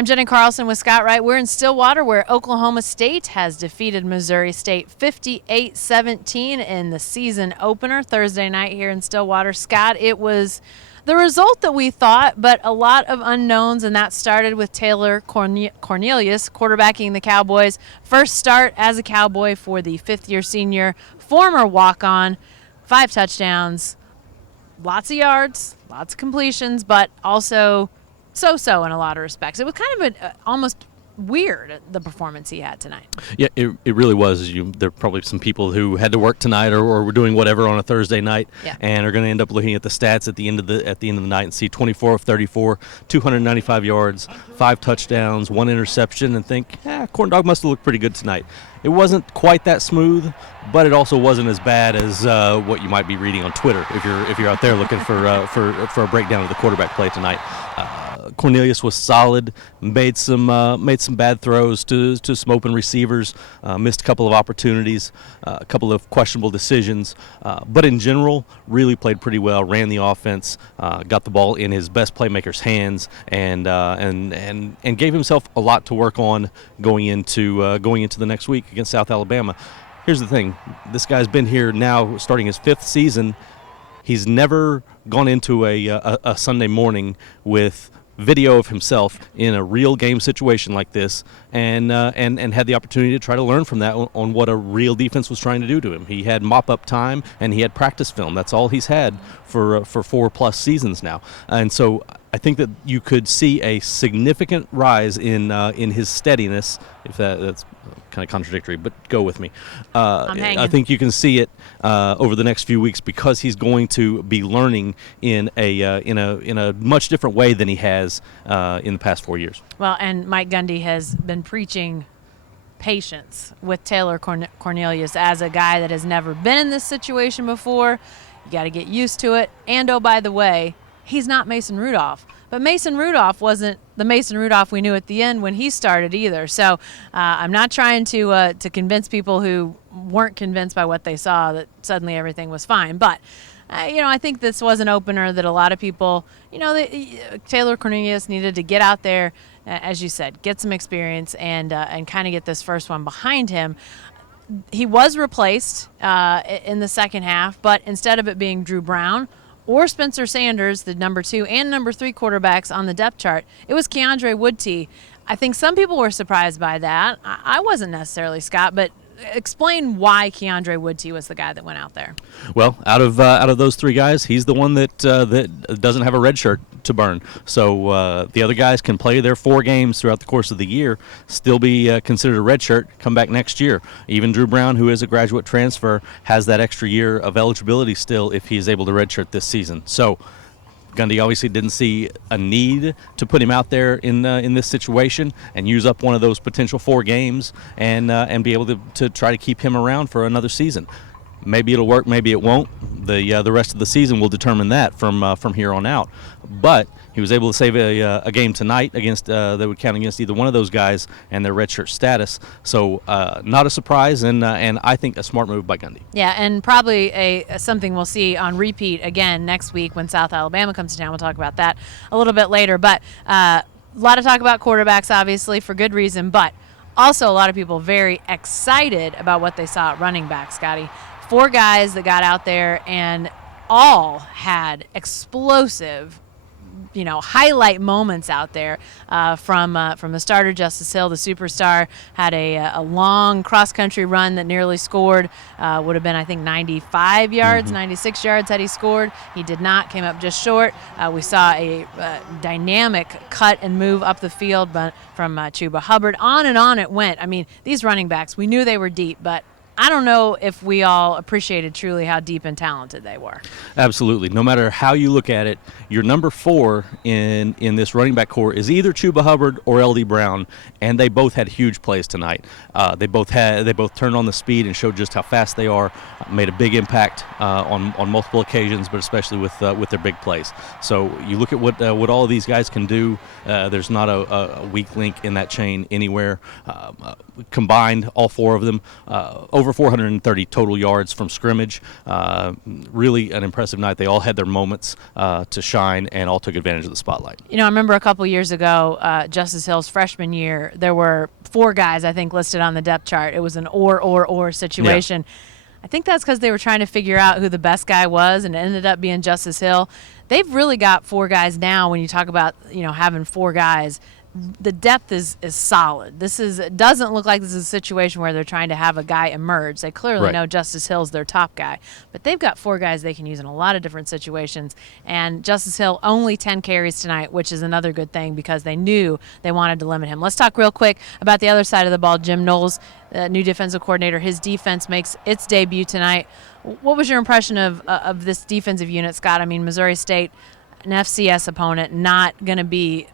I'm Jenni Carlson with Scott Wright. We're in Stillwater, where Oklahoma State has defeated Missouri State 58-17 in the season opener Thursday night here in Stillwater. Scott, it was the result that we thought, but a lot of unknowns, and that started with Taylor Cornelius quarterbacking the Cowboys. First start as a Cowboy for the fifth-year senior, former walk-on, 5 touchdowns, lots of yards, lots of completions, but also so-so in a lot of respects. It was kind of almost weird, the performance he had tonight. Yeah, it really was. There are probably some people who had to work tonight or were doing whatever on a Thursday night, and are going to end up looking at the stats at the end of the night and see 24 of 34, 295 yards, 5 touchdowns, 1 interception, and think, Corn Dog must have looked pretty good tonight. It wasn't quite that smooth, but it also wasn't as bad as what you might be reading on Twitter if you're out there looking for a breakdown of the quarterback play tonight. Cornelius was solid, made some bad throws to some open receivers, missed a couple of opportunities, a couple of questionable decisions, but in general, really played pretty well. Ran the offense, got the ball in his best playmaker's hands, and gave himself a lot to work on going into the next week against South Alabama. Here's the thing: this guy's been here now, starting his 5th season. He's never gone into a Sunday morning with video of himself in a real game situation like this, and had the opportunity to try to learn from that on what a real defense was trying to do to him. He had mop-up time and he had practice film. That's all he's had for 4+ seasons now, and so I think that you could see a significant rise in his steadiness. If that's kind of contradictory, but go with me. I think you can see it over the next few weeks, because he's going to be learning in a much different way than he has in the past 4 years. Well, and Mike Gundy has been preaching patience with Taylor Cornelius as a guy that has never been in this situation before. You got to get used to it. And oh, by the way, he's not Mason Rudolph. But Mason Rudolph wasn't the Mason Rudolph we knew at the end when he started either. So I'm not trying to convince people who weren't convinced by what they saw that suddenly everything was fine. But, I think this was an opener that a lot of people, Taylor Cornelius needed to get out there, as you said, get some experience and kind of get this first one behind him. He was replaced in the second half, but instead of it being Drew Brown or Spencer Sanders, the number 2 and number 3 quarterbacks on the depth chart, it was Keandre Woodtee. I think some people were surprised by that. I wasn't necessarily, Scott, but explain why Keandre Woodtee was the guy that went out there. Well, out of those 3 guys, he's the one that doesn't have a red shirt to burn. So the other guys can play their 4 games throughout the course of the year, still be considered a red shirt, come back next year. Even Drew Brown, who is a graduate transfer, has that extra year of eligibility still if he is able to redshirt this season. So Gundy obviously didn't see a need to put him out there in this situation and use up one of those potential 4 games and be able to try to keep him around for another season. Maybe it'll work, maybe it won't. The rest of the season will determine that from here on out. But he was able to save a game tonight against that would count against either one of those guys and their redshirt status. So not a surprise, and I think a smart move by Gundy. Yeah, and probably something we'll see on repeat again next week when South Alabama comes to town. We'll talk about that a little bit later. But a lot of talk about quarterbacks, obviously, for good reason. But also a lot of people very excited about what they saw at running back, Scotty. 4 guys that got out there and all had explosive, highlight moments out there. From the starter, Justice Hill, the superstar, had a long cross-country run that nearly scored. Would have been, I think, 95 yards, 96 yards had he scored. He did not, came up just short. We saw a dynamic cut and move up the field from Chuba Hubbard. On and on it went. I mean, these running backs, we knew they were deep, but I don't know if we all appreciated truly how deep and talented they were. Absolutely. No matter how you look at it, your number 4 in this running back core is either Chuba Hubbard or L.D. Brown, and they both had huge plays tonight. They both turned on the speed and showed just how fast they are. Made a big impact on multiple occasions, but especially with their big plays. So you look at what all of these guys can do. There's not a weak link in that chain anywhere. Combined, all 4 of them over over 430 total yards from scrimmage. Really an impressive night. They all had their moments to shine and all took advantage of the spotlight. I remember a couple years ago, Justice Hill's freshman year, there were 4 guys, I think, listed on the depth chart. It was an or situation. Yeah. I think that's because they were trying to figure out who the best guy was, and it ended up being Justice Hill. They've really got 4 guys now. When you talk about, having 4 guys, the depth is solid. It doesn't look like this is a situation where they're trying to have a guy emerge. They clearly know Justice Hill's their top guy, but they've got 4 guys they can use in a lot of different situations. And Justice Hill only 10 carries tonight, which is another good thing because they knew they wanted to limit him. Let's talk real quick about the other side of the ball. Jim Knowles, new defensive coordinator, his defense makes its debut tonight. What was your impression of this defensive unit, Scott? I mean, Missouri State, an FCS opponent, not going to be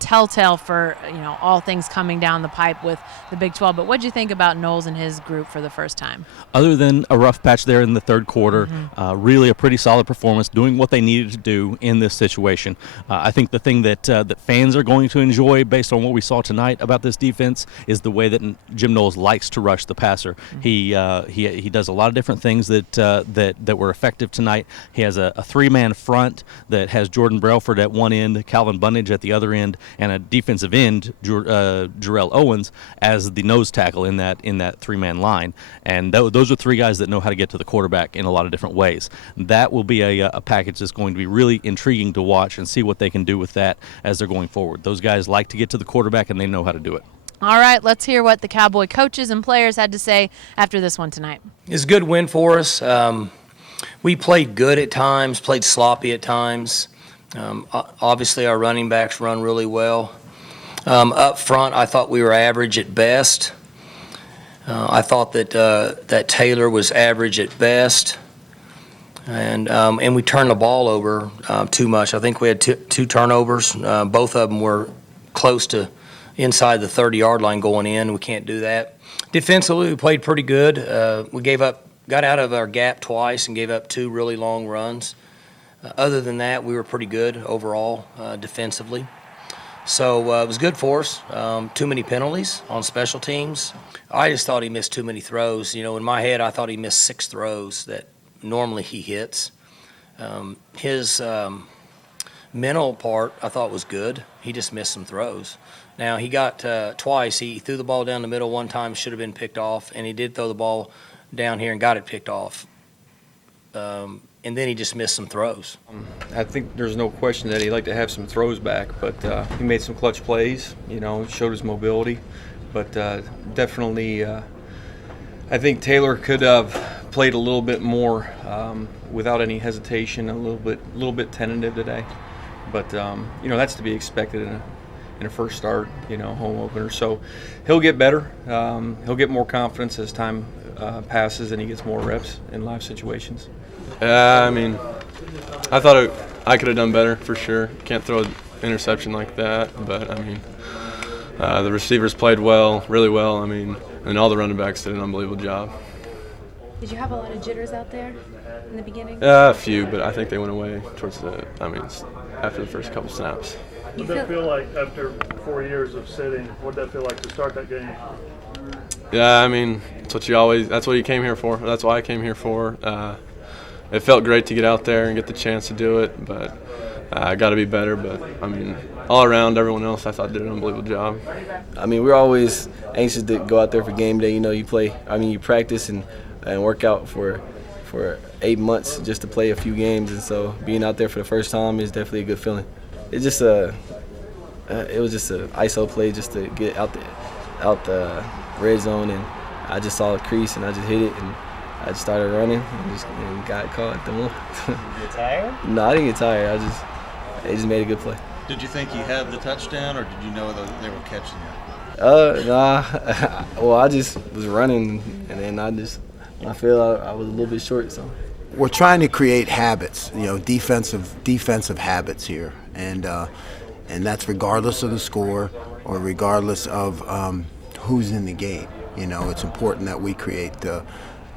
telltale for all things coming down the pipe with the Big 12. But what did you think about Knowles and his group for the first time? Other than a rough patch there in the third quarter, really a pretty solid performance, doing what they needed to do in this situation. I think the thing that fans are going to enjoy based on what we saw tonight about this defense is the way that Jim Knowles likes to rush the passer. He does a lot of different things that were effective tonight. He has a 3-man front that has Jordan Brailford at one end, Calvin Bunnage at the other end, and a defensive end, Jarrell Owens, as the nose tackle in that 3-man line. And those are 3 guys that know how to get to the quarterback in a lot of different ways. That will be a package that's going to be really intriguing to watch and see what they can do with that as they're going forward. Those guys like to get to the quarterback, and they know how to do it. All right, let's hear what the Cowboy coaches and players had to say after this one tonight. It's a good win for us. We played good at times, played sloppy at times. Obviously, our running backs run really well. Up front, I thought we were average at best. I thought that Taylor was average at best, and we turned the ball over too much. I think we had 2 turnovers. Both of them were close to inside the 30-yard line going in. We can't do that. Defensively, we played pretty good. We got out of our gap twice and gave up 2 really long runs. Other than that, we were pretty good overall defensively. So it was good for us. Too many penalties on special teams. I just thought he missed too many throws. In my head, I thought he missed 6 throws that normally he hits. His mental part, I thought, was good. He just missed some throws. Now, he got twice. He threw the ball down the middle one time, should have been picked off, and he did throw the ball down here and got it picked off. And then he just missed some throws. I think there's no question that he'd like to have some throws back, but he made some clutch plays, showed his mobility. But definitely, I think Taylor could have played a little bit more without any hesitation, a little bit tentative today. But, that's to be expected in a first start, home opener. So he'll get better. He'll get more confidence as time passes and he gets more reps in live situations. I mean, I thought I could have done better for sure. Can't throw an interception like that, but I mean, the receivers played well, really well. I mean, and all the running backs did an unbelievable job. Did you have a lot of jitters out there in the beginning? A few, but I think they went away after the first couple snaps. What did that feel like after 4 years of sitting? What did that feel like to start that game? Yeah, I mean, that's what you came here for. That's why I came here for. It felt great to get out there and get the chance to do it, but I got to be better. But, I mean, all around, everyone else I thought did an unbelievable job. I mean, we're always anxious to go out there for game day. You practice and work out for 8 months just to play a few games. And so being out there for the first time is definitely a good feeling. It's just it was just an ISO play just to get out the red zone, and I just saw a crease and I just hit it, and I just started running and got caught at the moment. Did you get tired? No, I didn't get tired. They just made a good play. Did you think you had the touchdown, or did you know that they were catching you? Nah. Well, I just was running, and then I feel I was a little bit short. So we're trying to create habits, defensive habits here, and that's regardless of the score or regardless of who's in the game. It's important that we create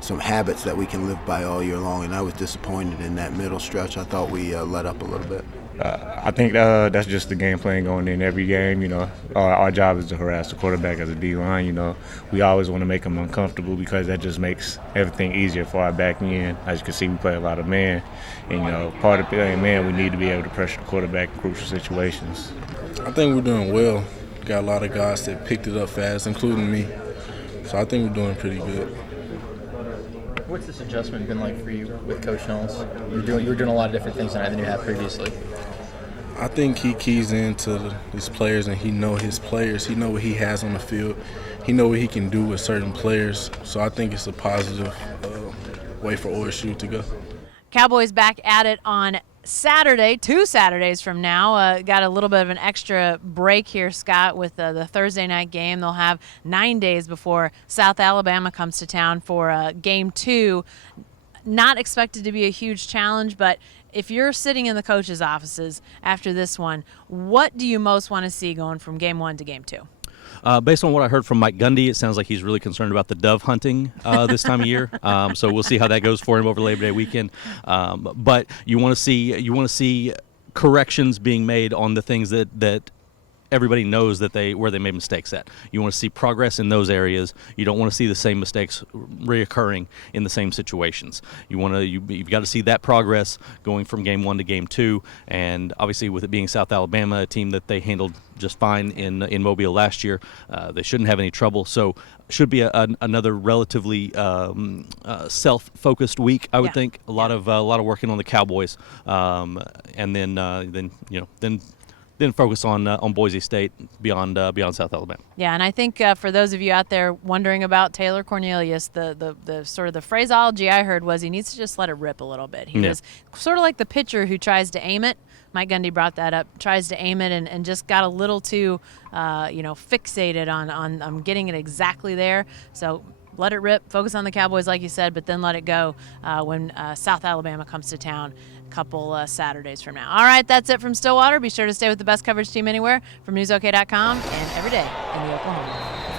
some habits that we can live by all year long. And I was disappointed in that middle stretch. I thought we let up a little bit. I think that's just the game plan going in every game. You know, our job is to harass the quarterback as a D-line. You know, we always want to make them uncomfortable because that just makes everything easier for our back end. As you can see, we play a lot of man, and you know, part of playing man, we need to be able to pressure the quarterback in crucial situations. I think we're doing well. Got a lot of guys that picked it up fast, including me. So I think we're doing pretty good. What's this adjustment been like for you with Coach Knowles? You were doing a lot of different things tonight than you have previously. I think he keys into his players, and he know his players. He know what he has on the field. He know what he can do with certain players. So I think it's a positive way for OSU to go. Cowboys back at it on Saturday, 2 Saturdays from now. Got a little bit of an extra break here, Scott, with the Thursday night game. They'll have 9 days before South Alabama comes to town for Game 2. Not expected to be a huge challenge, but if you're sitting in the coaches' offices after this one, what do you most want to see going from Game 1 to Game 2? Based on what I heard from Mike Gundy, it sounds like he's really concerned about the dove hunting this time of year. So we'll see how that goes for him over Labor Day weekend. But you want to see corrections being made on the things that everybody knows where they made mistakes at. You want to see progress in those areas. You don't want to see the same mistakes reoccurring in the same situations. You've got to see that progress going from Game 1 to Game 2, and obviously with it being South Alabama, a team that they handled just fine in Mobile last year, they shouldn't have any trouble. So should be another relatively self-focused week, I would think. A lot of working on the Cowboys, and then focus on Boise State beyond South Alabama. Yeah, and I think for those of you out there wondering about Taylor Cornelius, the sort of the phraseology I heard was he needs to just let it rip a little bit. He was sort of like the pitcher who tries to aim it. Mike Gundy brought that up. Tries to aim it and just got a little too fixated on getting it exactly there. So let it rip. Focus on the Cowboys, like you said, but then let it go when South Alabama comes to town couple Saturdays from now. All right, that's it from Stillwater. Be sure to stay with the best coverage team anywhere from newsok.com and every day in the Oklahoma.